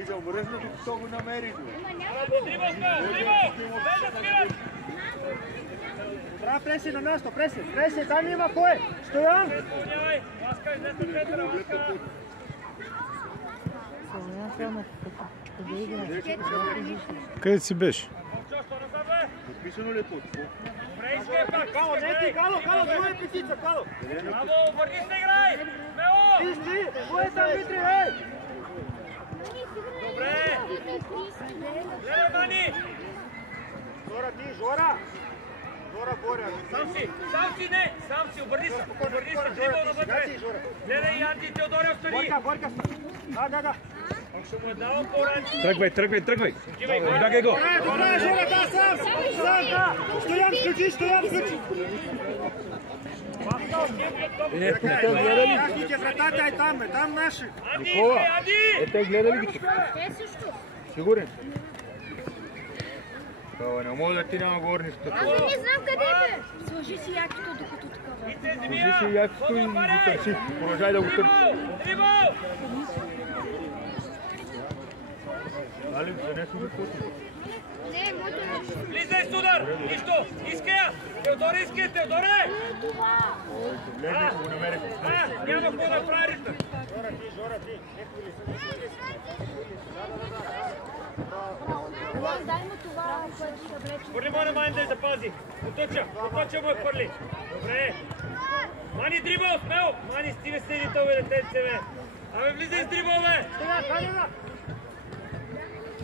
Виждам мръзно, докато го намери. Добра, преси на място, преси, там има кой? Стоян! Къде си беше? Подписано ли е тут? Кало, не ти, Кало, друга е петица, Кало! Браво, върни се, играй! Смело! Ти, кой е там, Дмитрий, ей! Добре! Лево, Дани! Жора, ти, Жора! Жора, Боря! Сам си, обърни се, дрибъл навътре! Гледай, Янди, Теодори, остани! Борка, да! Ще му е дал по-ранче! Тръгвай! Бягай го! Добре, Жора, да, сам! Стоян, включи! Тихе, вратата е там наши! Никола, те гледа ли ги? Сигурен? Това не може да ти няма горни стъпи. Аз не знам къде бе! Сложи си якито докато такава. Сложи си якито и го търси. Продължай да го търси. Али, за нещо ми пути. Не, моето е... Влизай с удар! Нищо! Иская! Теодоре! Гледай, ако го намерих. Няма какво да прави Рита! Жора, ти! Дай му това, което ще влече. Хвърли му на Мани да я запази! Потъча му я хвърли! Добре! Мани дрибъл! Смело! Мани стига се едите, бе, детенце, бе! Абе, влизай с дрибъл, бе!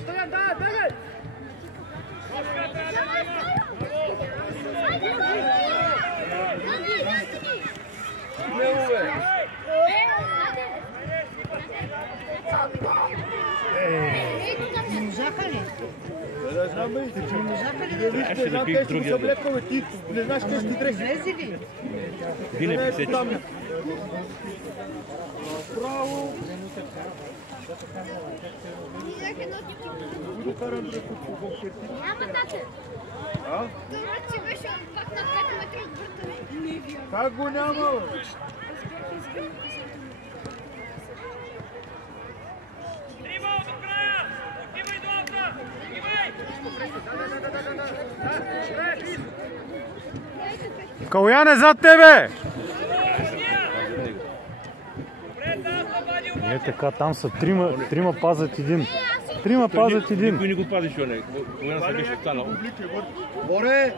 Стоян, да! Моска трябва да взема! Смело, бе! Можаха ли? Да знам, бе, че не знам къде ще го съблекал, бе, ти не знаеш къде ще ти дрехи. Влези ли? Ти не писечи. Браво! Няма тате. Добре, че беше пак на 5 метра от врата. Как го няма? Дрибъл до края! Отивай до авта! Калояне зад тебе! Не така, там са трима пазят един. Никой не го пази, човек. Калоян се беше останал. Боре!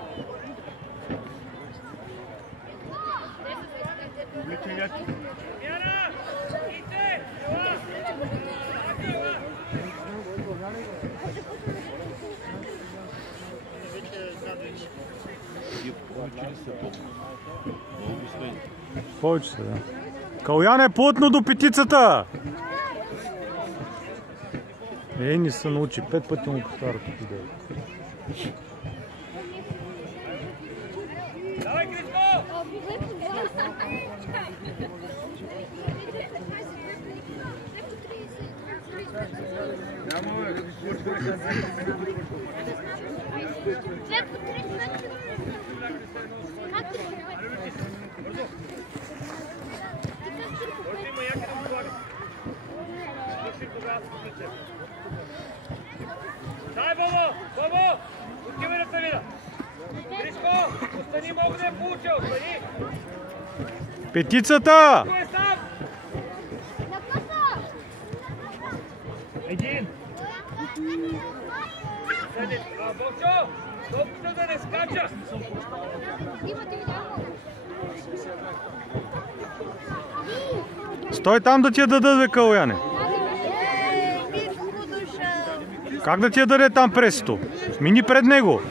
Повече са, да. Калоян е плътно до петицата! Не се научи. 5 пъти му повтаря като идея. Давай, Криско! Дай, Бобо! Отивай да се вида! Криско, остани, мога да я получа, остани! Петицата! Кой е сам? Един! Бобчо, топката да не скача! Стой там да ти я дадат, бе, Калояне. Как да ти я даде там пресето? Мини пред него.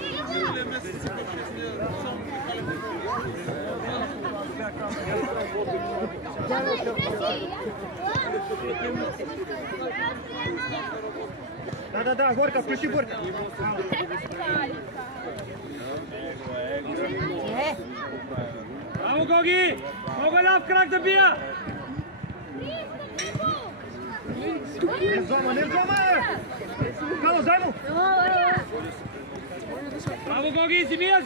Да, Горка, включи Горка. Браво, Гоги! Мога ляв крак да бия! Не взома! Кало, дай му! Браво, Гоги! Зимия!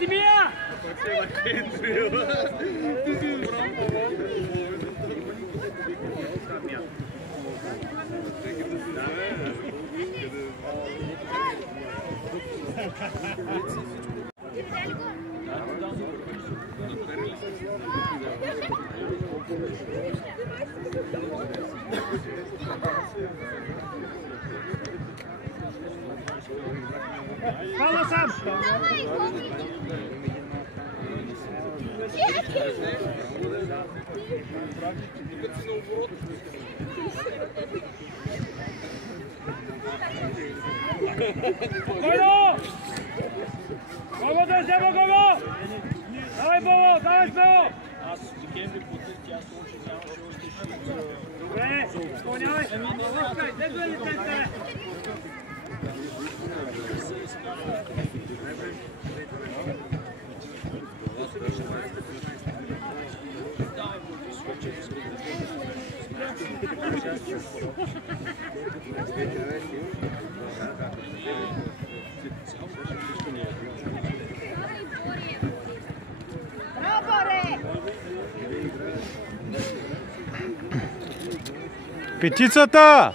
Пало сам! Давай, Спокойно! Гово да взема, Гово! Давай, Бово, давай, смело! Добре, изпълнявай! Лъскай, не гледай центъра! браво, ре! Петицата!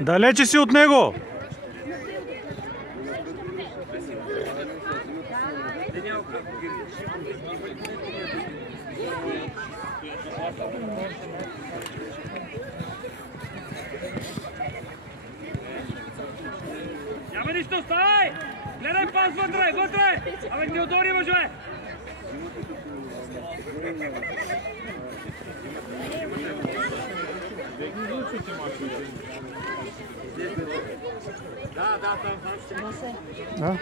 Далече си от него! Няма нищо, ставай! Гледай пас вътре, вътре! Абе, Теодори, мъже! Да?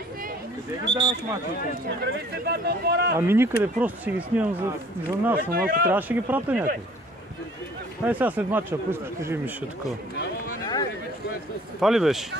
Здравейте, двата отбора! Ами никъде, просто си ги снимам за нас, но ако трябваше ги пратя някъде. Ай сега след матча, ако искаш, кажи ми ще такова. Това ли беше?